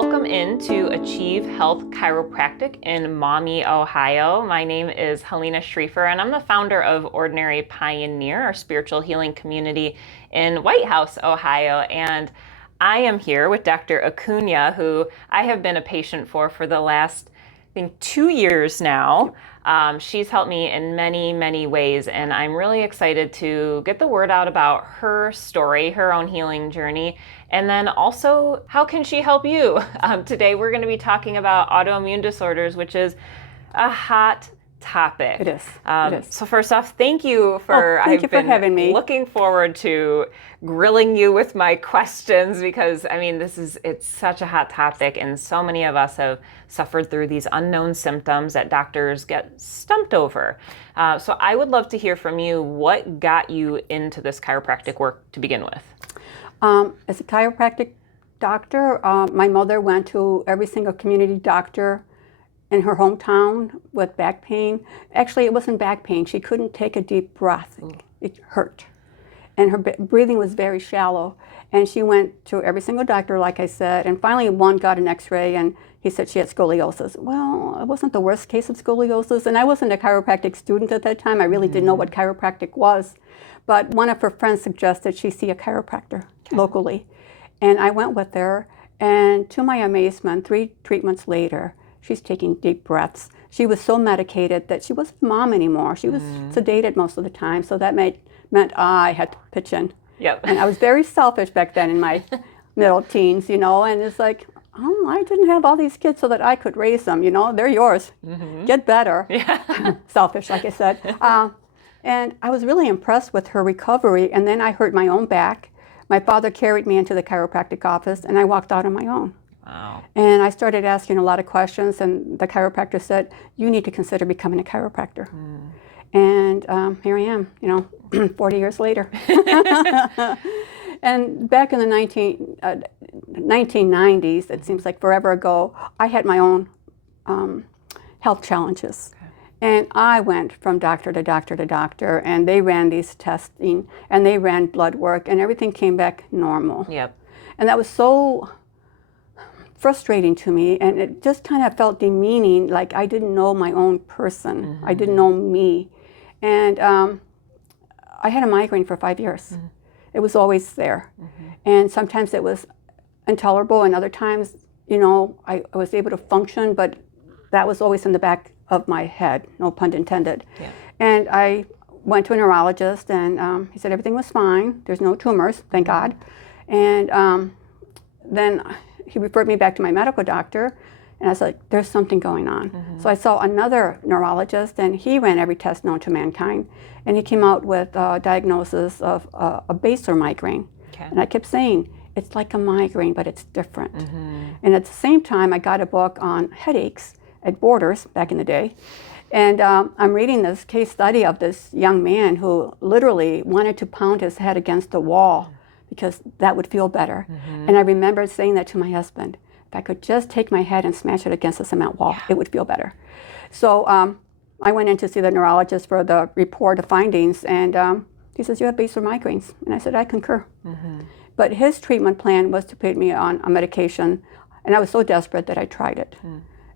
Welcome into Achieve Health Chiropractic in Maumee, Ohio. My name is Halina Schriefer, and I'm the founder of Ordinary Pioneer, our spiritual healing community in White House, Ohio. And I am here with Dr. Acuna, who I have been a patient for the last, I think, 2 years now. She's helped me in many, many ways, and I'm really excited to get the word out about her story, her own healing journey, and then also how can she help you? Today we're going to be talking about autoimmune disorders, which is a hot topic. It is. It is. So first off, thank you for having me. Looking forward to grilling you with my questions because it's such a hot topic, and so many of us have suffered through these unknown symptoms that doctors get stumped over. So I would love to hear from you. What got you into this chiropractic work to begin with? As a chiropractic doctor, my mother went to every single community doctor in her hometown with back pain. Actually, it wasn't back pain. She couldn't take a deep breath. It hurt. And her breathing was very shallow. And she went to every single doctor, like I said, and finally one got an x-ray and he said she had scoliosis. Well, it wasn't the worst case of scoliosis, and I wasn't a chiropractic student at that time. I really didn't know what chiropractic was. But one of her friends suggested she see a chiropractor locally. And I went with her, and to my amazement, 3 treatments later, she's taking deep breaths. She was so medicated that she wasn't mom anymore. She was sedated most of the time, so that meant I had to pitch in. Yep. And I was very selfish back then in my middle teens, and it's like, oh, I didn't have all these kids so that I could raise them, they're yours. Get better. Yeah. Selfish, like I said. And I was really impressed with her recovery, and then I hurt my own back. My father carried me into the chiropractic office, and I walked out on my own. Wow. And I started asking a lot of questions, and the chiropractor said, you need to consider becoming a chiropractor. And here I am, 40 years later. And back in the 1990s, it seems like forever ago, I had my own health challenges. And I went from doctor to doctor to doctor, and they ran these testing, and they ran blood work, and everything came back normal. Yep. And that was so frustrating to me, and it just kind of felt demeaning, like I didn't know my own person. I didn't know me. And I had a migraine for 5 years. It was always there. And sometimes it was intolerable, and other times, I was able to function, but that was always in the back of my head, no pun intended. Yeah. And I went to a neurologist, and he said everything was fine. There's no tumors, thank God. And then he referred me back to my medical doctor, and I was like, there's something going on. So I saw another neurologist, and he ran every test known to mankind, and he came out with a diagnosis of a baser migraine. And I kept saying, it's like a migraine, but it's different. And at the same time, I got a book on headaches at Borders back in the day. And I'm reading this case study of this young man who literally wanted to pound his head against the wall because that would feel better. And I remember saying that to my husband, if I could just take my head and smash it against the cement wall, it would feel better. So I went in to see the neurologist for the report of findings, and he says, you have baser migraines. And I said, I concur. But his treatment plan was to put me on a medication, and I was so desperate that I tried it.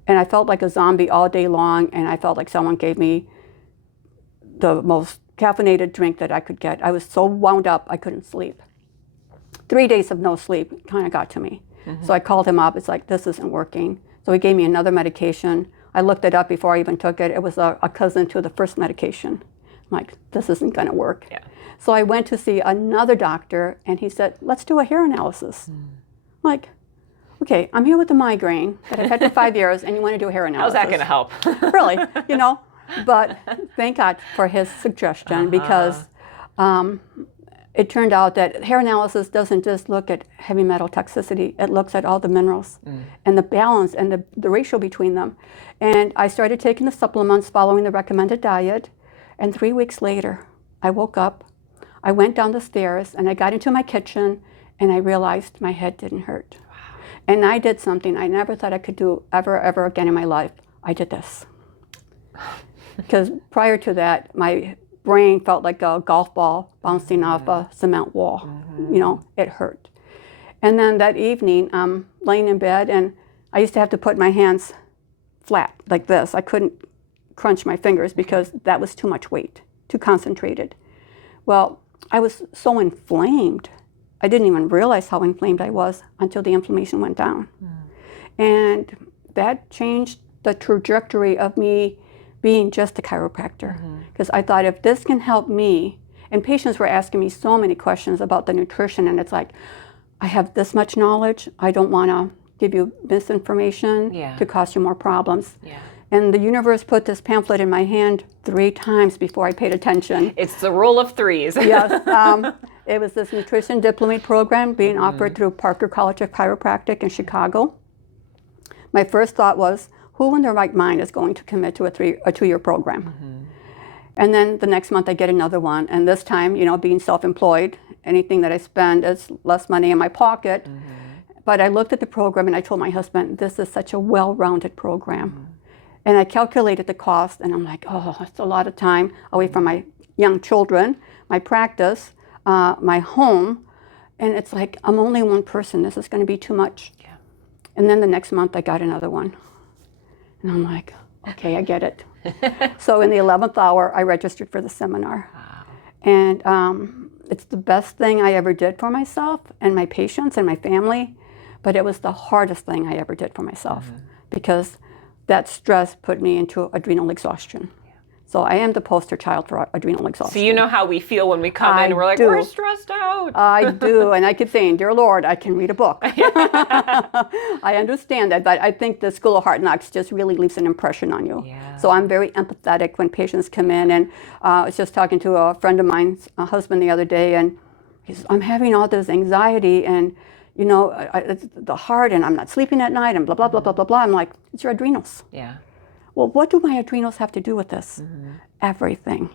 And I felt like a zombie all day long, and I felt like someone gave me the most caffeinated drink that I could get. I was so wound up, I couldn't sleep. 3 days of no sleep kind of got to me. So I called him up. It's like, this isn't working. So he gave me another medication. I looked it up before I even took it. It was a cousin to the first medication. I'm like, this isn't going to work. Yeah. So I went to see another doctor, and he said, let's do a hair analysis. I'm like, okay, I'm here with a migraine that I've had for 5 years, and you want to do a hair analysis. How's that going to help? Really, But thank God for his suggestion, because it turned out that hair analysis doesn't just look at heavy metal toxicity. It looks at all the minerals and the balance and the ratio between them. And I started taking the supplements following the recommended diet. And 3 weeks later, I woke up, I went down the stairs, and I got into my kitchen, and I realized my head didn't hurt. And I did something I never thought I could do ever again in my life. I did this. Because prior to that, my brain felt like a golf ball bouncing off a cement wall. It hurt. And then that evening, I'm laying in bed, and I used to have to put my hands flat like this. I couldn't crunch my fingers because that was too much weight, too concentrated. Well, I was so inflamed. I didn't even realize how inflamed I was until the inflammation went down. And that changed the trajectory of me being just a chiropractor. Because I thought, if this can help me, and patients were asking me so many questions about the nutrition, and it's like, I have this much knowledge, I don't want to give you misinformation to cause you more problems. And the universe put this pamphlet in my hand 3 times before I paid attention. It's the rule of 3s. Yes. It was this nutrition diplomate program being offered through Parker College of Chiropractic in Chicago. My first thought was, who in their right mind is going to commit to a 2-year program? And then the next month I get another one. And this time, you know, being self-employed, anything that I spend is less money in my pocket. But I looked at the program and I told my husband, this is such a well-rounded program. And I calculated the cost, and I'm like, oh, it's a lot of time away from my young children, my practice, my home. And it's like, I'm only one person. This is going to be too much. And then the next month I got another one. And I'm like, okay, I get it. So in the 11th hour, I registered for the seminar. And it's the best thing I ever did for myself and my patients and my family. But it was the hardest thing I ever did for myself because that stress put me into adrenal exhaustion. So I am the poster child for adrenal exhaustion. So you know how we feel when we come in, we're like, we're stressed out. I do, and I keep saying, dear Lord, I can read a book. I understand that, but I think the School of Hard Knocks just really leaves an impression on you. So I'm very empathetic when patients come in, and I was just talking to a friend of mine's husband the other day, and he says, I'm having all this anxiety, and you know, it's the heart, and I'm not sleeping at night, and blah, blah, blah, blah, blah, blah. I'm like, it's your adrenals. Well, what do my adrenals have to do with this? Everything.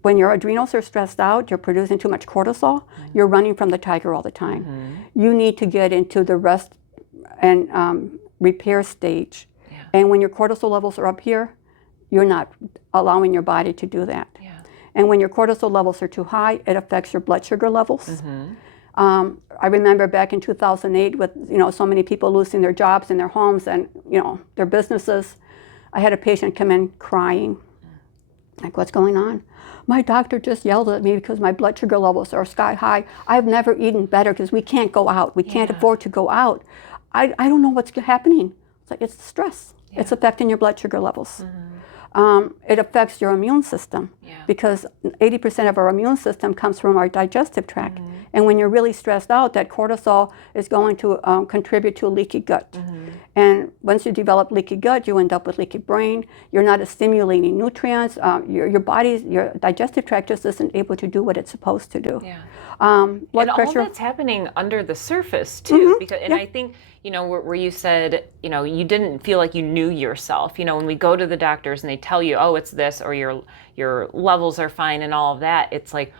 When your adrenals are stressed out, you're producing too much cortisol, you're running from the tiger all the time. You need to get into the rest and repair stage. And when your cortisol levels are up here, you're not allowing your body to do that. And when your cortisol levels are too high, it affects your blood sugar levels. I remember back in 2008 with, you know, so many people losing their jobs and their homes and, you know, their businesses. I had a patient come in crying. Like, what's going on? My doctor just yelled at me because my blood sugar levels are sky high. I've never eaten better because we can't go out. We can't afford to go out. I don't know what's happening. It's like, it's the stress. It's affecting your blood sugar levels. It affects your immune system because 80% of our immune system comes from our digestive tract. And when you're really stressed out, that cortisol is going to contribute to a leaky gut. And once you develop leaky gut, you end up with leaky brain. You're not assimilating nutrients. Your body's, your digestive tract just isn't able to do what it's supposed to do. Blood pressure. All that's happening under the surface too. Because, and I think, you know, where you said, you know, you didn't feel like you knew yourself. You know, when we go to the doctors and they tell you, oh, it's this, or your levels are fine and all of that, it's like,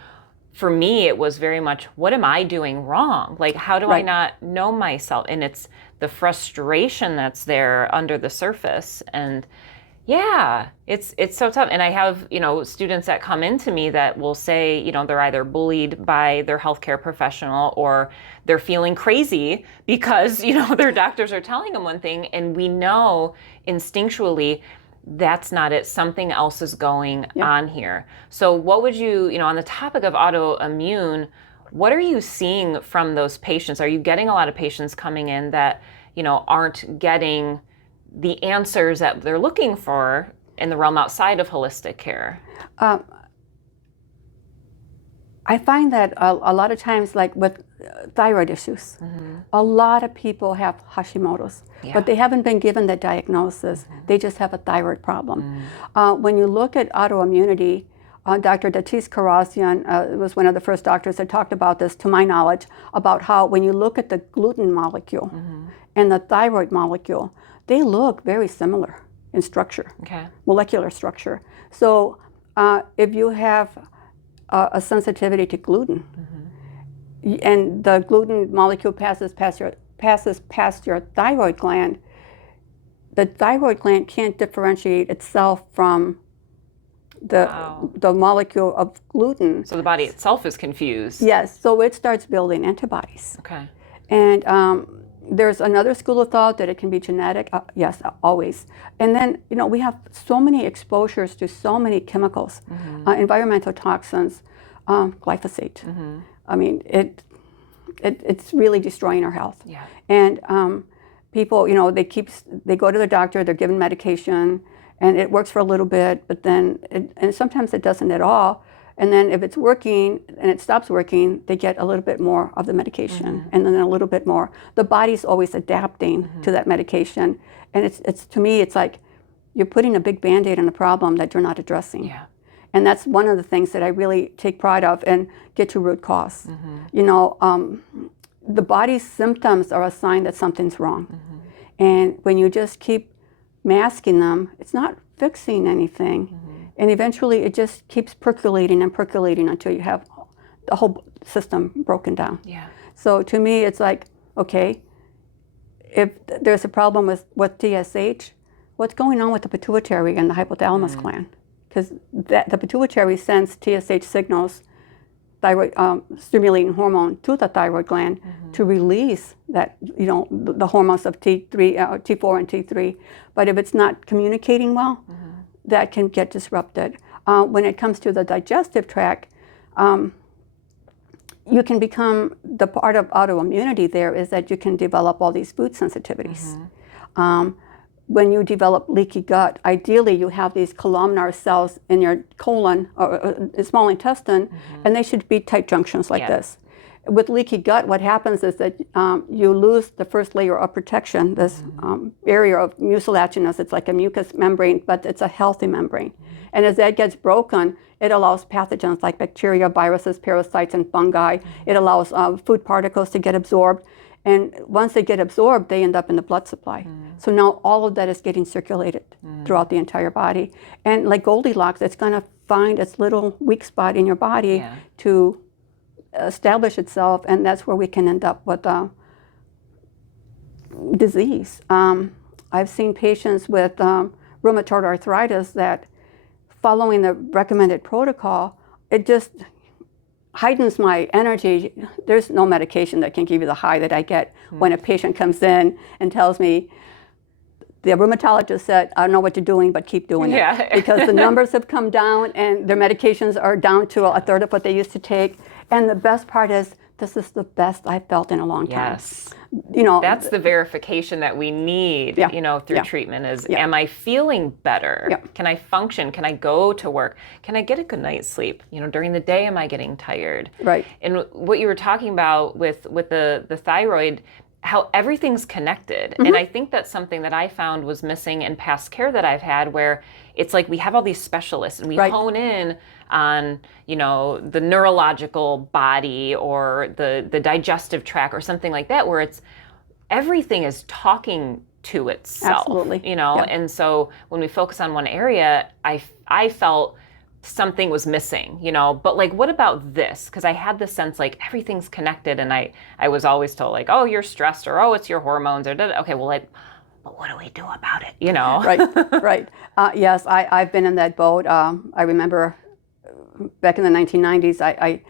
for me, it was very much, what am I doing wrong? Like, how do I not know myself? And it's the frustration that's there under the surface. And yeah, it's so tough. And I have, you know, students that come into me that will say, you know, they're either bullied by their healthcare professional or they're feeling crazy because, you know, their doctors are telling them one thing. And we know instinctually that's not it. Something else is going on here. So what would you, you know, on the topic of autoimmune, what are you seeing from those patients? Are you getting a lot of patients coming in that, you know, aren't getting the answers that they're looking for in the realm outside of holistic care? I find that a lot of times, like with thyroid issues, a lot of people have Hashimoto's, but they haven't been given the diagnosis. They just have a thyroid problem. When you look at autoimmunity, Dr. Datis Karazian was one of the first doctors that talked about this, to my knowledge, about how when you look at the gluten molecule and the thyroid molecule, they look very similar in structure, molecular structure. So if you have a sensitivity to gluten, and the gluten molecule passes past your thyroid gland, the thyroid gland can't differentiate itself from the molecule of gluten. So the body itself is confused. Yes, so it starts building antibodies. And there's another school of thought that it can be genetic. Yes, always. And then, we have so many exposures to so many chemicals, environmental toxins, glyphosate. I mean, it's really destroying our health. Yeah. And people, they go to the doctor, they're given medication, and it works for a little bit, but then, and sometimes it doesn't at all. And then if it's working and it stops working, they get a little bit more of the medication, and then a little bit more. The body's always adapting to that medication. And it's to me, it's like you're putting a big Band-Aid on a problem that you're not addressing. Yeah. And that's one of the things that I really take pride of and get to root cause. The body's symptoms are a sign that something's wrong. And when you just keep masking them, it's not fixing anything. And eventually it just keeps percolating and percolating until you have the whole system broken down. Yeah. So to me, it's like, okay, if there's a problem with TSH, what's going on with the pituitary and the hypothalamus gland? Because the pituitary sends TSH signals, thyroid stimulating hormone, to the thyroid gland to release that, the hormones of T4 and T3. But if it's not communicating well, that can get disrupted. When it comes to the digestive tract, you can become, the part of autoimmunity there is that you can develop all these food sensitivities. When you develop leaky gut, ideally you have these columnar cells in your colon or small intestine, and they should be tight junctions like this. With leaky gut, what happens is that you lose the first layer of protection, this barrier of mucilaginous. It's like a mucous membrane, but it's a healthy membrane. And as that gets broken, it allows pathogens like bacteria, viruses, parasites, and fungi. It allows food particles to get absorbed. And once they get absorbed, they end up in the blood supply. So now all of that is getting circulated throughout the entire body. And like Goldilocks, it's going to find its little weak spot in your body to establish itself, and that's where we can end up with disease. I've seen patients with rheumatoid arthritis that, following the recommended protocol, it just heightens my energy. There's no medication that can give you the high that I get when a patient comes in and tells me, the rheumatologist said, I don't know what you're doing, but keep doing it. Because the numbers have come down and their medications are down to a third of what they used to take. And the best part is, this is the best I've felt in a long time. Yes. That's the verification that we need, through treatment is, am I feeling better? Can I function? Can I go to work? Can I get a good night's sleep? During the day, am I getting tired? Right. And what you were talking about with the thyroid, how everything's connected. And I think that's something that I found was missing in past care that I've had, where it's like we have all these specialists and we hone in on, the neurological body or the digestive tract or something like that, where it's everything is talking to itself. Absolutely. And so when we focus on one area, I felt something was missing, but like, what about this? Because I had this sense like everything's connected, and I was always told like, oh, you're stressed, or oh, it's your hormones, or okay, well, but what do we do about it? Right. Yes, I've been in that boat. I remember back in the 1990s, I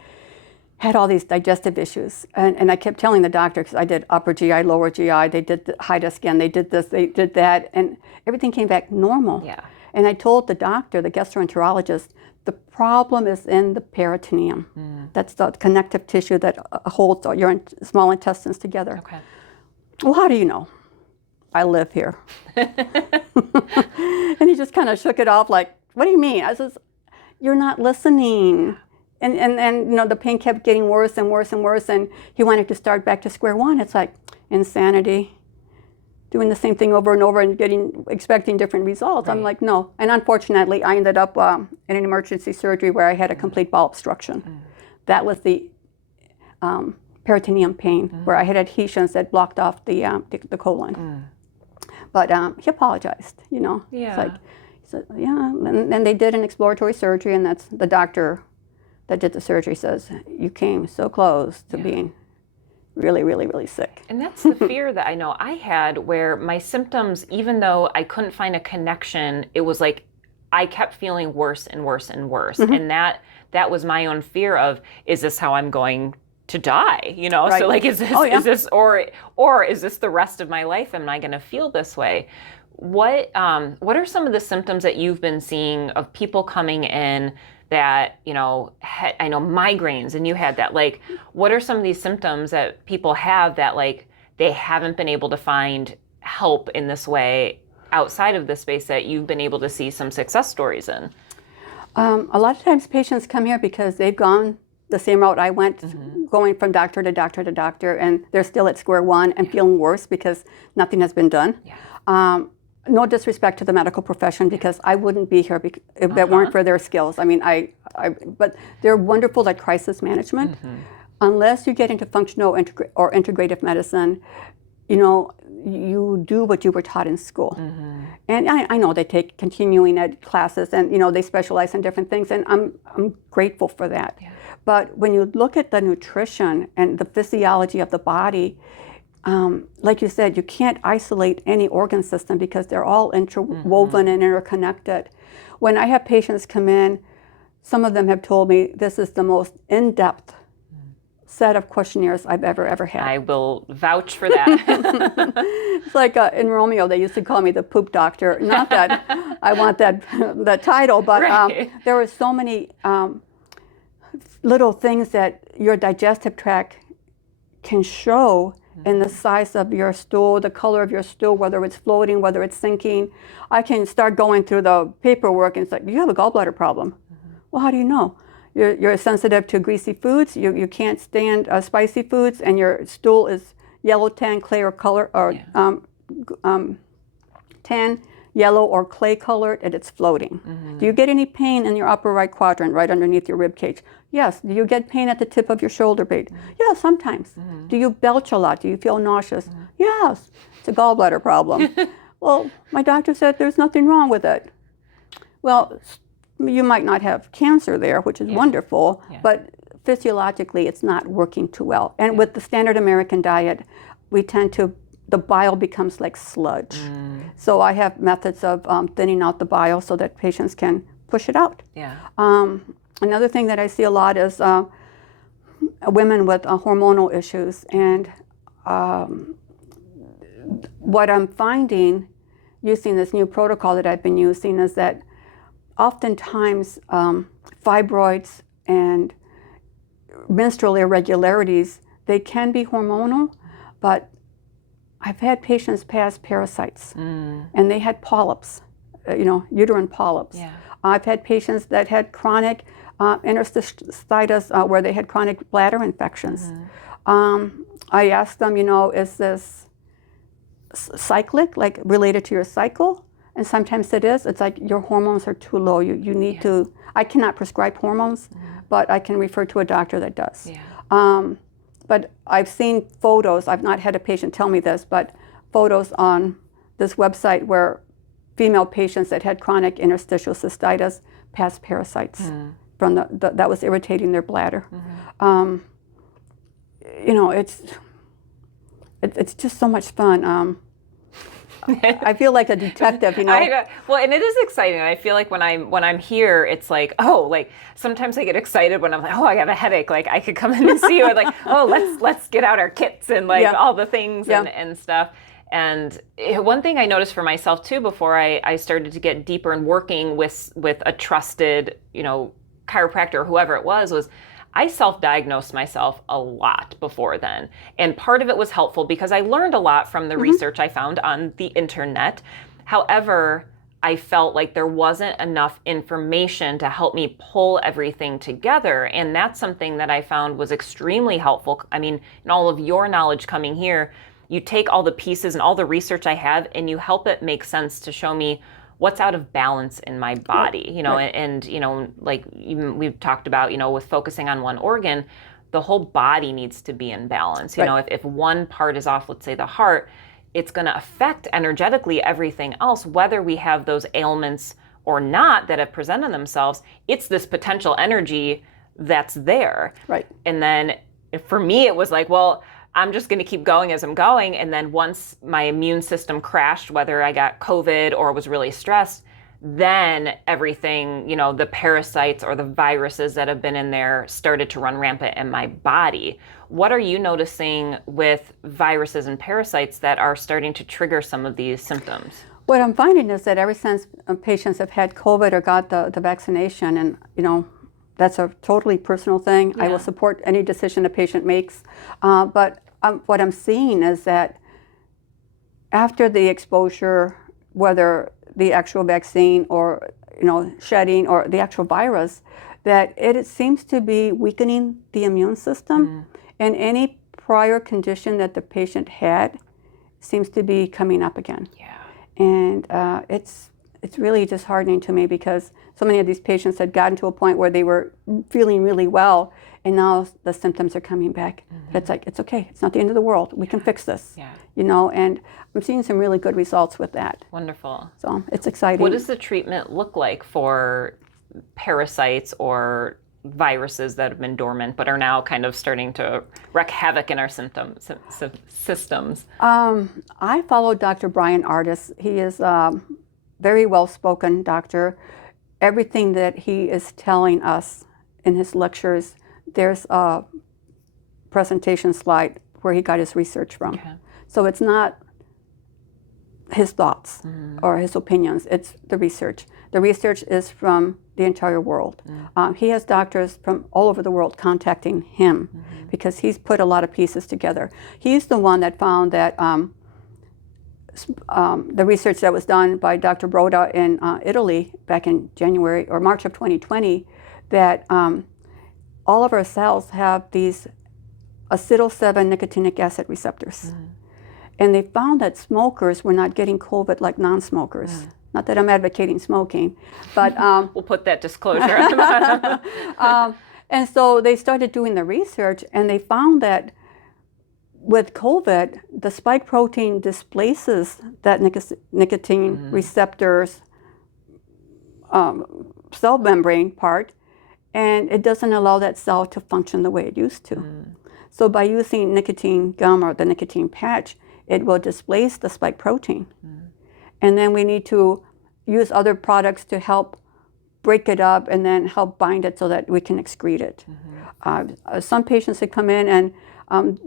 had all these digestive issues, and I kept telling the doctor, because I did upper GI, lower GI, they did the HIDA scan, they did this, they did that, and everything came back normal. Yeah. And I told the doctor, the gastroenterologist, the problem is in the peritoneum. That's the connective tissue that holds your small intestines together. Okay. Well, how do you know? I live here. And he just kind of shook it off like, what do you mean? I says, you're not listening. And the pain kept getting worse and worse and worse, and he wanted to start back to square one. It's like insanity. Doing the same thing over and over and expecting different results. Right. I'm like, no. And unfortunately, I ended up in an emergency surgery where I had a complete bowel obstruction. That was the peritoneum pain, where I had adhesions that blocked off the colon. But he apologized, Yeah. It's like, he said, yeah. And they did an exploratory surgery, and that's the doctor that did the surgery says, you came so close to being really, really, really sick. And that's the fear that I know I had, where my symptoms, even though I couldn't find a connection, it was like I kept feeling worse and worse and worse. And that was my own fear of, is this how I'm going to die, you know? Right. So like, is this, Oh, yeah. is this, or is this the rest of my life? Am I going to feel this way? What are some of the symptoms that you've been seeing of people coming in that, you know, I know migraines, and you had that, like, what are some of these symptoms that people have that, like, they haven't been able to find help in this way outside of the space that you've been able to see some success stories in? A lot of times patients come here because they've gone the same route I went, going from doctor to doctor to doctor, and they're still at square one and feeling worse because nothing has been done. Yeah. No disrespect to the medical profession, because I wouldn't be here if that weren't for their skills. I mean, but they're wonderful at crisis management. Unless you get into functional or integrative medicine, you know, you do what you were taught in school. And I know they take continuing ed classes, and, you know, they specialize in different things, and I'm grateful for that. Yeah. But when you look at the nutrition and the physiology of the body, like you said, you can't isolate any organ system because they're all interwoven and interconnected. When I have patients come in, some of them have told me this is the most in-depth set of questionnaires I've ever had. I will vouch for that. It's like in Romeo, they used to call me the poop doctor. Not that I want that title, but Right. there were so many little things that your digestive tract can show in the size of your stool, the color of your stool, whether it's floating, whether it's sinking. I can start going through the paperwork and it's like, you have a gallbladder problem. Well, how do you know? You're sensitive to greasy foods, you can't stand spicy foods, and your stool is yellow, tan, clay, or color, or tan, yellow, or clay colored, and it's floating. Do you get any pain in your upper right quadrant, right underneath your rib cage? Yes. Do you get pain at the tip of your shoulder blade? Yeah, sometimes. Do you belch a lot? Do you feel nauseous? Yes. It's a gallbladder problem. Well, my doctor said there's nothing wrong with it. Well, you might not have cancer there, which is wonderful, but physiologically it's not working too well. And with the standard American diet, we tend to, the bile becomes like sludge. So I have methods of thinning out the bile so that patients can push it out. Yeah. Another thing that I see a lot is women with hormonal issues. And what I'm finding using this new protocol that I've been using is that oftentimes fibroids and menstrual irregularities, they can be hormonal, but I've had patients pass parasites and they had polyps, you know, uterine polyps. Yeah. I've had patients that had chronic interstititis where they had chronic bladder infections. I asked them, you know, is this cyclic, like related to your cycle? And sometimes it is. It's like your hormones are too low. You need to, I cannot prescribe hormones, but I can refer to a doctor that does. Yeah. But I've seen photos, I've not had a patient tell me this, but photos on this website where female patients that had chronic interstitial cystitis passed parasites from that was irritating their bladder. You know, it's just so much fun. I feel like a detective, you know. Well, and it is exciting. I feel like when I'm here, it's like, oh, like sometimes I get excited when I'm like, oh, I got a headache. Like I could come in and see you. Like, oh, let's get out our kits and like all the things and stuff. And one thing I noticed for myself too, before I started to get deeper in working with a trusted, you know, chiropractor or whoever it was I self-diagnosed myself a lot before then. And part of it was helpful because I learned a lot from the research I found on the internet. However, I felt like there wasn't enough information to help me pull everything together. And that's something that I found was extremely helpful. I mean, in all of your knowledge coming here, you take all the pieces and all the research I have and you help it make sense to show me what's out of balance in my body, you know, and, you know, like we've talked about, you know, with focusing on one organ, the whole body needs to be in balance. You know, if one part is off, let's say the heart, it's going to affect energetically everything else, whether we have those ailments or not that have presented themselves. It's this potential energy that's there. Right. And then for me, it was like, well, I'm just going to keep going as I'm going. And then once my immune system crashed, whether I got COVID or was really stressed, then everything, the parasites or the viruses that have been in there started to run rampant in my body. What are you noticing with viruses and parasites that are starting to trigger some of these symptoms? What I'm finding is that ever since patients have had COVID or got the vaccination, and that's a totally personal thing. Yeah. I will support any decision a patient makes. But what I'm seeing is that after the exposure, whether the actual vaccine or shedding or the actual virus, that it seems to be weakening the immune system, and any prior condition that the patient had seems to be coming up again. Yeah. And it's really disheartening to me, because so many of these patients had gotten to a point where they were feeling really well, and now the symptoms are coming back. But it's like, it's okay. It's not the end of the world. We can fix this. Yeah. And I'm seeing some really good results with that. Wonderful. So it's exciting. What does the treatment look like for parasites or viruses that have been dormant but are now kind of starting to wreak havoc in our systems? I follow Dr. Brian Ardis. He is a very well-spoken doctor. Everything that he is telling us in his lectures, there's a presentation slide where he got his research from. Okay. So it's not his thoughts or his opinions, it's the research. The research is from the entire world. He has doctors from all over the world contacting him because he's put a lot of pieces together. He's the one that found that the research that was done by Dr. Broda in Italy back in January or March of 2020, that all of our cells have these acetyl-7 nicotinic acid receptors. And they found that smokers were not getting COVID like non-smokers. Not that I'm advocating smoking, but we'll put that disclosure on the bottom. And so they started doing the research, and they found that with COVID, the spike protein displaces that nicotine receptors cell membrane part, and it doesn't allow that cell to function the way it used to. So by using nicotine gum or the nicotine patch, it will displace the spike protein. And then we need to use other products to help break it up and then help bind it so that we can excrete it. Some patients had come in and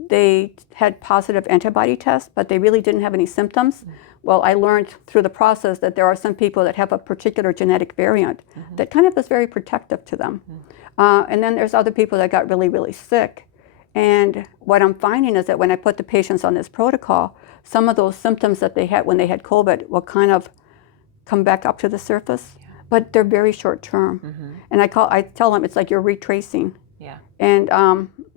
they had positive antibody tests, but they really didn't have any symptoms. Well, I learned through the process that there are some people that have a particular genetic variant that kind of is very protective to them. And then there's other people that got really, really sick. And what I'm finding is that when I put the patients on this protocol, some of those symptoms that they had when they had COVID will kind of come back up to the surface, but they're very short term. And I tell them it's like you're retracing. And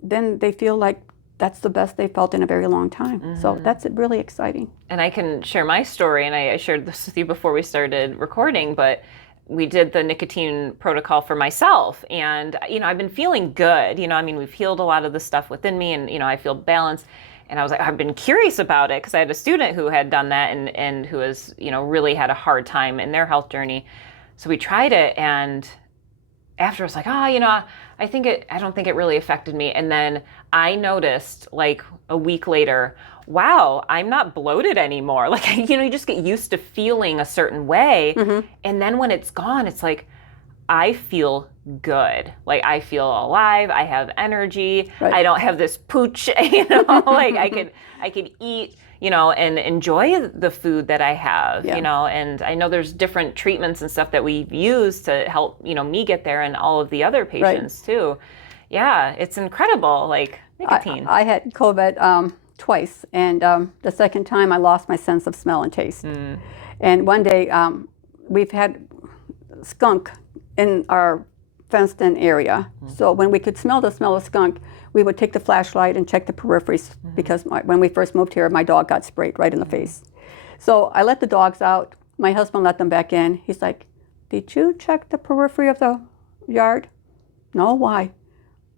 then they feel like that's the best they felt in a very long time. So that's really exciting. And I can share my story, and I shared this with you before we started recording, but we did the nicotine protocol for myself, and I've been feeling good. We've healed a lot of the stuff within me, and I feel balanced. And I was like, I've been curious about it because I had a student who had done that and who has really had a hard time in their health journey. So we tried it, and after I was like, I don't think it really affected me. And then I noticed like a week later, wow, I'm not bloated anymore. Like, you just get used to feeling a certain way. And then when it's gone, it's like, I feel good. Like, I feel alive. I have energy. Right. I don't have this pooch, like I could eat, and enjoy the food that I have, and I know there's different treatments and stuff that we've used to help, me get there and all of the other patients too. Yeah, it's incredible, like nicotine. I had COVID twice, and the second time I lost my sense of smell and taste. And one day we've had skunk in our fenced-in area. So when we could smell the smell of skunk, we would take the flashlight and check the peripheries because when we first moved here, my dog got sprayed right in the face. So I let the dogs out. My husband let them back in. He's like, did you check the periphery of the yard? No, why?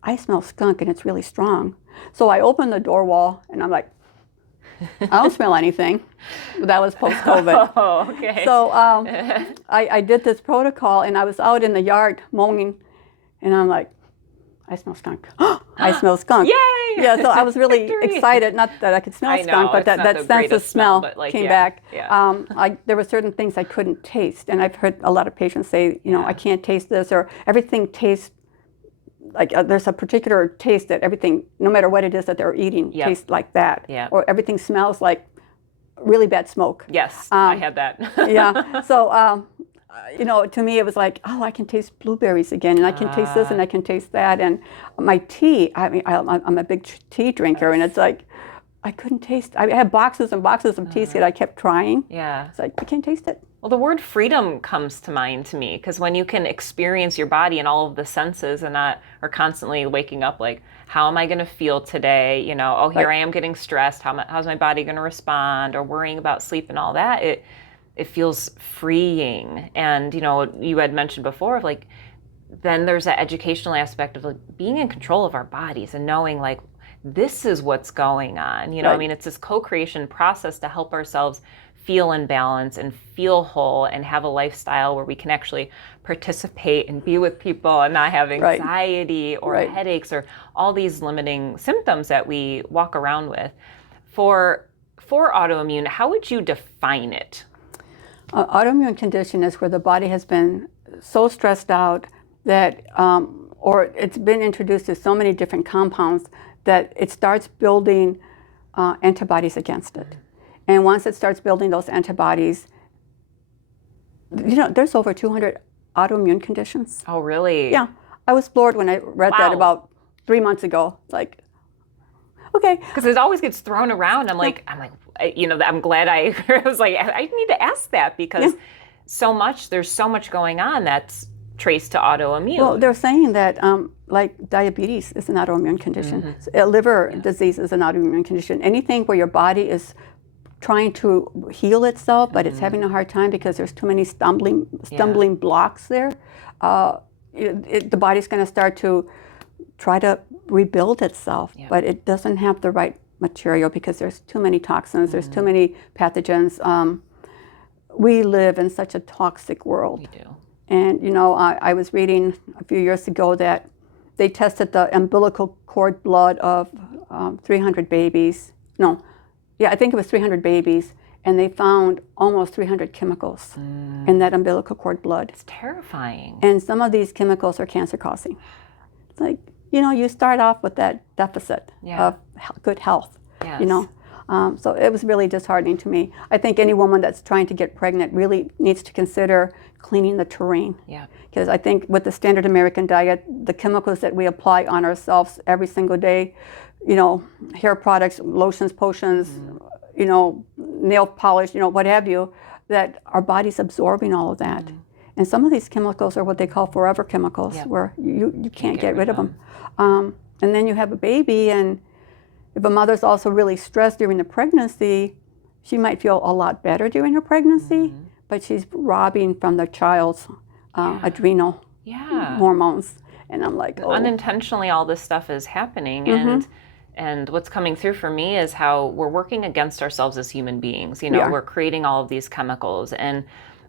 I smell skunk and it's really strong. So I opened the door wall and I'm like, I don't smell anything. That was post-COVID. Oh, okay. So I did this protocol, and I was out in the yard mowing, and I'm like, I smell skunk. I smell skunk. Yay! Yeah, so I was really Victory! excited, not that I could smell I skunk, know, but it's that, not that the sense of greatest smell but like, came yeah, back. yeah. There were certain things I couldn't taste, and I've heard a lot of patients say, you know, I can't taste this, or everything tastes like there's a particular taste that everything, no matter what it is that they're eating, tastes like that. Yeah. Or everything smells like really bad smoke. Yes, I had that. Yeah. So, you know, to me it was like, oh, I can taste blueberries again, and I can taste this, and I can taste that. And my tea, I mean, I'm a big tea drinker, and it's like, I couldn't taste. I had boxes and boxes of teas that I kept trying. Yeah. It's like, I can't taste it. Well, the word freedom comes to mind to me, because when you can experience your body and all of the senses and not are constantly waking up like, how am I going to feel today? You know, oh, here I am getting stressed. How's my body going to respond? Or worrying about sleep and all that. It feels freeing. And, you know, you had mentioned before of like, then there's that educational aspect of like being in control of our bodies and knowing like, this is what's going on. You know, I mean, it's this co-creation process to help ourselves feel in balance and feel whole and have a lifestyle where we can actually participate and be with people and not have anxiety or headaches or all these limiting symptoms that we walk around with. For autoimmune, how would you define it? Autoimmune condition is where the body has been so stressed out that, or it's been introduced to so many different compounds that it starts building antibodies against it. And once it starts building those antibodies, you know, there's over 200 autoimmune conditions. Oh, really? Yeah. I was floored when I read that about 3 months ago. Like, okay. Because it always gets thrown around. I'm like, you know, I'm glad I was like, I need to ask that because there's so much going on that's traced to autoimmune. Well, they're saying that like diabetes is an autoimmune condition. Liver disease is an autoimmune condition. Anything where your body is trying to heal itself, but it's having a hard time because there's too many stumbling blocks there. The body's going to start to try to rebuild itself, but it doesn't have the right material because there's too many toxins, there's too many pathogens. We live in such a toxic world. We do. And you know, I was reading a few years ago that they tested the umbilical cord blood of 300 babies. No, yeah, I think it was 300 babies, and they found almost 300 chemicals in that umbilical cord blood. It's terrifying. And some of these chemicals are cancer causing. It's like, you know, you start off with that deficit of good health, you know. So it was really disheartening to me. I think any woman that's trying to get pregnant really needs to consider cleaning the terrain. Yeah. Because I think with the standard American diet, the chemicals that we apply on ourselves every single day, you know, hair products, lotions, potions, you know, nail polish, you know, what have you, that our body's absorbing all of that. And some of these chemicals are what they call forever chemicals, where you can't get rid of them. And then you have a baby, and if a mother's also really stressed during the pregnancy, she might feel a lot better during her pregnancy, but she's robbing from the child's adrenal hormones. And I'm like, oh. Unintentionally, all this stuff is happening. And what's coming through for me is how we're working against ourselves as human beings. You know, we're creating all of these chemicals.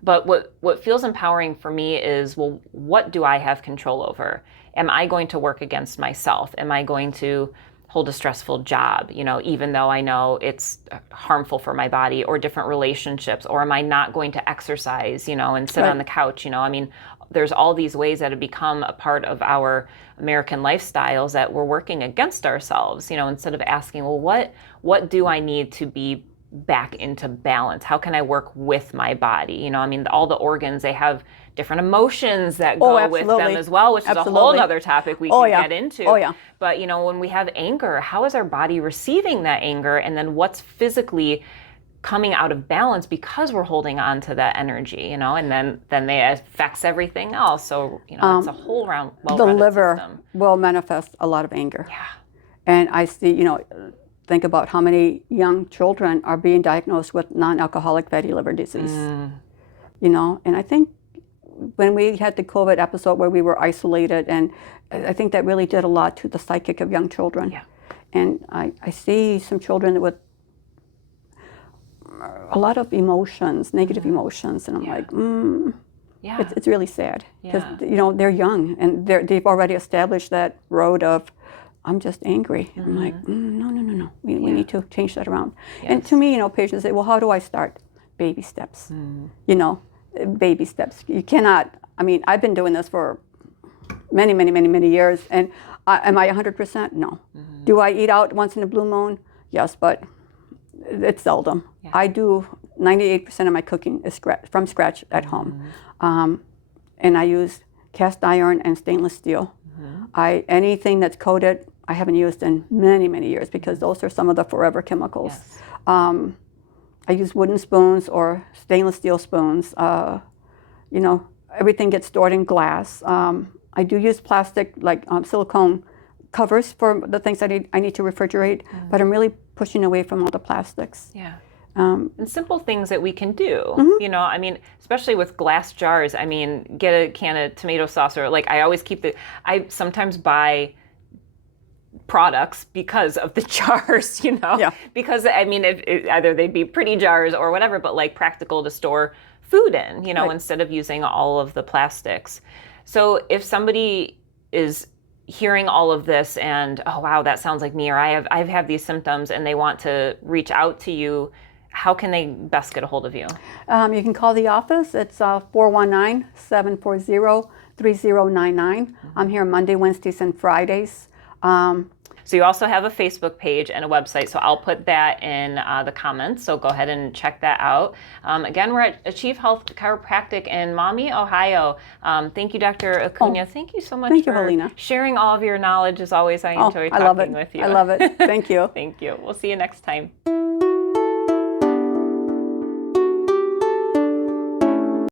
But what feels empowering for me is, well, what do I have control over? Am I going to work against myself? Am I going to hold a stressful job, you know, even though I know it's harmful for my body, or different relationships? Or am I not going to exercise, you know, and sit on the couch? You know, I mean, there's all these ways that have become a part of our American lifestyles that we're working against ourselves, you know, instead of asking, well, what do I need to be back into balance? How can I work with my body? You know, I mean, all the organs, they have different emotions that go with them as well, which is a whole other topic we can get into. But, you know, when we have anger, how is our body receiving that anger? And then what's physically coming out of balance because we're holding on to that energy, you know, and then it affects everything else. So, you know, it's a whole round, well-rounded the liver system. Will manifest a lot of anger. Yeah. And I see, you know, think about how many young children are being diagnosed with non-alcoholic fatty liver disease. You know, and I think when we had the COVID episode where we were isolated, and I think that really did a lot to the psychic of young children. Yeah. And I see some children with a lot of emotions, negative emotions, and I'm like, Yeah. It's really sad because Yeah. you know they're young and they've already established that road of I'm just angry. I'm like, no, no, no, no. We need to change that around. And to Yes. me, you know, patients say, well, how do I start? Baby steps. You know, baby steps. You cannot. I mean, I've been doing this for many, many, many, many years, and am I 100%? No. Do I eat out once in a blue moon? Yes, but it's seldom. Yeah. I do 98% of my cooking is from scratch at home, and I use cast iron and stainless steel. Anything that's coated, I haven't used in many, many years because those are some of the forever chemicals. Yes. I use wooden spoons or stainless steel spoons. You know, everything gets stored in glass. I do use plastic, like silicone covers for the things I need to refrigerate, but I'm really pushing away from all the plastics. Yeah. And simple things that we can do, you know, I mean, especially with glass jars, I mean, get a can of tomato sauce or like I always keep I sometimes buy products because of the jars, you know, because I mean, either they'd be pretty jars or whatever, but like practical to store food in, you know, instead of using all of the plastics. So if somebody is hearing all of this and, oh, wow, that sounds like me, or I've had these symptoms and they want to reach out to you, how can they best get a hold of you? You can call the office. It's 419-740-3099. I'm here Monday, Wednesdays, and Fridays. So you also have a Facebook page and a website, so I'll put that in the comments, so go ahead and check that out. Again, we're at Achieve Health Chiropractic in Maumee, Ohio. Thank you, Dr. Acuna. Thank you so much for Halina. sharing all of your knowledge. As always, I enjoy I love talking it. with you. I love it. Thank you. Thank you. We'll see you next time.